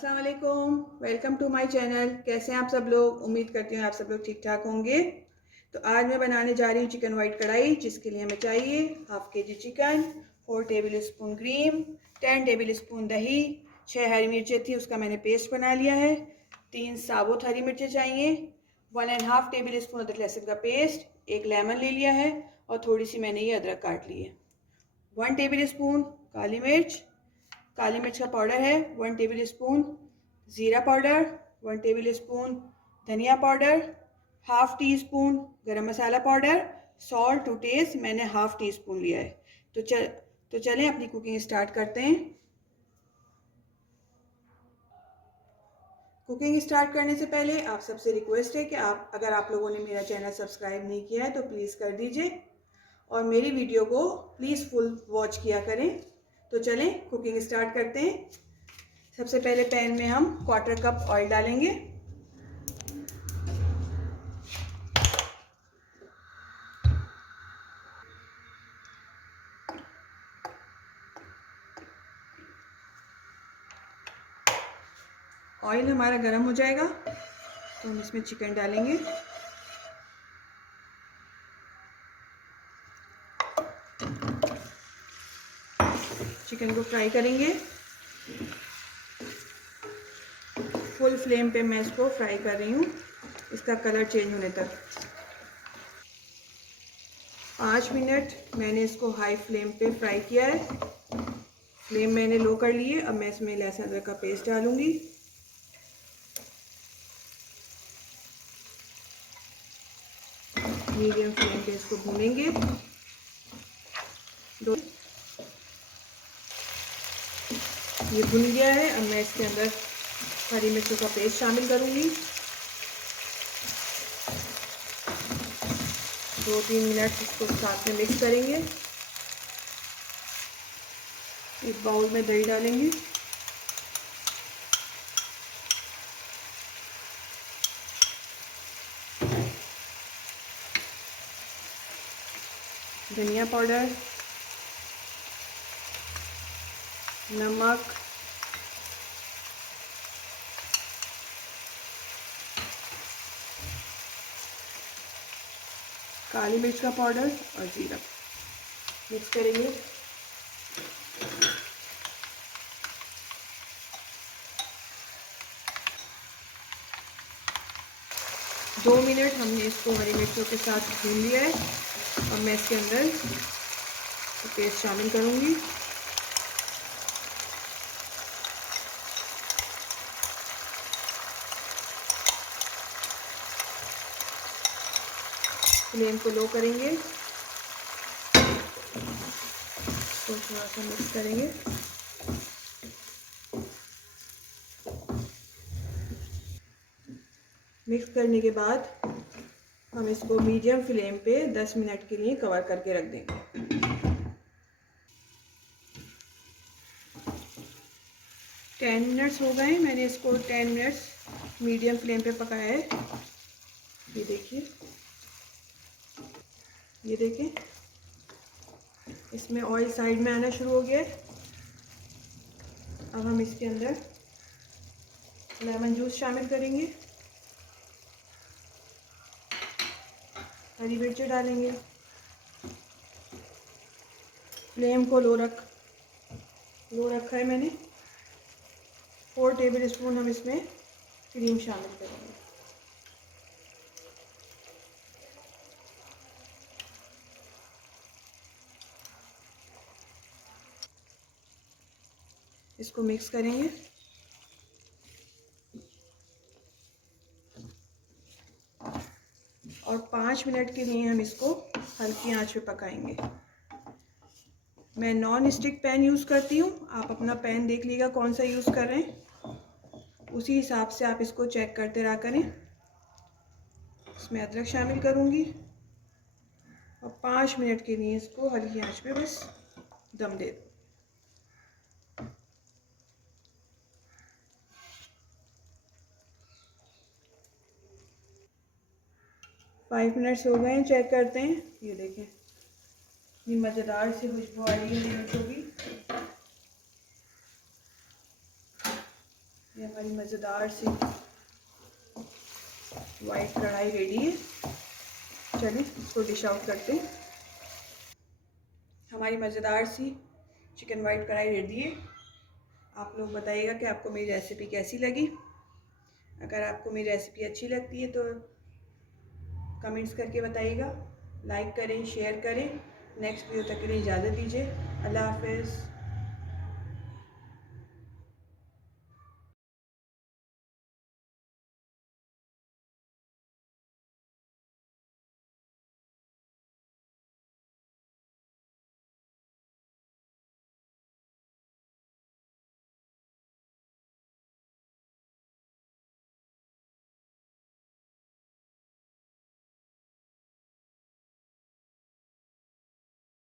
अस्सलाम वालेकुम, welcome to my channel. कैसे हैं आप सब लोग? उम्मीद करती हूँ आप सब लोग ठीक ठाक होंगे। तो आज मैं बनाने जा रही हूँ चिकन वाइट कढ़ाई, जिसके लिए हमें चाहिए half K G chicken, 4 tablespoon cream, 10 tablespoon दही, 6 हरी मिर्चें थी उसका मैंने पेस्ट बना लिया है, 3 साबुत हरी मिर्चें चाहिए, 1.5 टेबल स्पून अदरक लहसुन का पेस्ट, एक लेमन ले लिया है और थोड़ी सी मैंने ये अदरक काट ली है। 1 टेबल स्पून काली मिर्च का पाउडर है, 1 टेबल स्पून ज़ीरा पाउडर, 1 टेबल स्पून धनिया पाउडर, हाफ टी स्पून गरम मसाला पाउडर, सॉल्ट टू टेस्ट मैंने हाफ टी स्पून लिया है। तो चलें अपनी कुकिंग स्टार्ट करते हैं। कुकिंग स्टार्ट करने से पहले आप सबसे रिक्वेस्ट है कि अगर आप लोगों ने मेरा चैनल सब्सक्राइब नहीं किया है तो प्लीज़ कर दीजिए और मेरी वीडियो को प्लीज़ फुल वॉच किया करें। तो चलें कुकिंग स्टार्ट करते हैं। सबसे पहले पैन में हम 1/4 कप ऑयल डालेंगे। ऑयल हमारा गर्म हो जाएगा तो हम इसमें चिकन डालेंगे। चिकन को फ्राई करेंगे। फुल फ्लेम पे मैं इसको फ्राई कर रही हूँ, इसका कलर चेंज होने तक। 5 मिनट मैंने इसको हाई फ्लेम पे फ्राई किया है। फ्लेम मैंने लो कर ली है। अब मैं इसमें लहसुन अदरक का पेस्ट डालूंगी। मीडियम फ्लेम पे इसको भूनेंगे। ये भुन गया है। अब मैं इसके अंदर हरी मिर्चों का पेस्ट शामिल करूंगी। 2-3 मिनट इसको साथ में मिक्स करेंगे। एक बाउल में दही डालेंगे। धनिया पाउडर, नमक, काली मिर्च का पाउडर और जीरा मिक्स करेंगे। दो मिनट हमने इसको हरी मिर्चों के साथ भून लिया है। अब मैं इसके अंदर पेस्ट शामिल करूंगी। फ्लेम को लो करेंगे, इसको थोड़ा सा मिक्स करेंगे। मिक्स करने के बाद हम इसको मीडियम फ्लेम पे 10 मिनट के लिए कवर करके रख देंगे। 10 मिनट्स हो गए। मैंने इसको 10 मिनट्स मीडियम फ्लेम पे पकाया है। ये देखिए, ये देखें, इसमें ऑयल साइड में आना शुरू हो गया है। अब हम इसके अंदर लेमन जूस शामिल करेंगे, हरी मिर्ची डालेंगे। फ्लेम को लो रखा है मैंने। 4 टेबल स्पून हम इसमें क्रीम शामिल करेंगे। इसको मिक्स करेंगे। और 5 मिनट के लिए हम इसको हल्की आंच पे पकाएंगे। मैं नॉन स्टिक पैन यूज़ करती हूँ। आप अपना पैन देख लीजिएगा कौन सा यूज़ कर रहे हैं, उसी हिसाब से आप इसको चेक करते रहा करें। इसमें अदरक शामिल करूँगी और 5 मिनट के लिए इसको हल्की आंच पे बस दम दे दो। 5 मिनट्स हो गए हैं, चेक करते हैं। ये देखें, ये मज़ेदार सी खुशबू आ रही है मिर्चों की। ये हमारी मज़ेदार सी वाइट कढ़ाई रेडी है। चलिए इसको डिश आउट करते हैं। हमारी मज़ेदार सी चिकन वाइट कढ़ाई रेडी है। आप लोग बताइएगा कि आपको मेरी रेसिपी कैसी लगी। अगर आपको मेरी रेसिपी अच्छी लगती है तो कमेंट्स करके बताइएगा। लाइक करें, शेयर करें। नेक्स्ट वीडियो तक के लिए इजाज़त दीजिए। अल्लाह हाफ़िज़।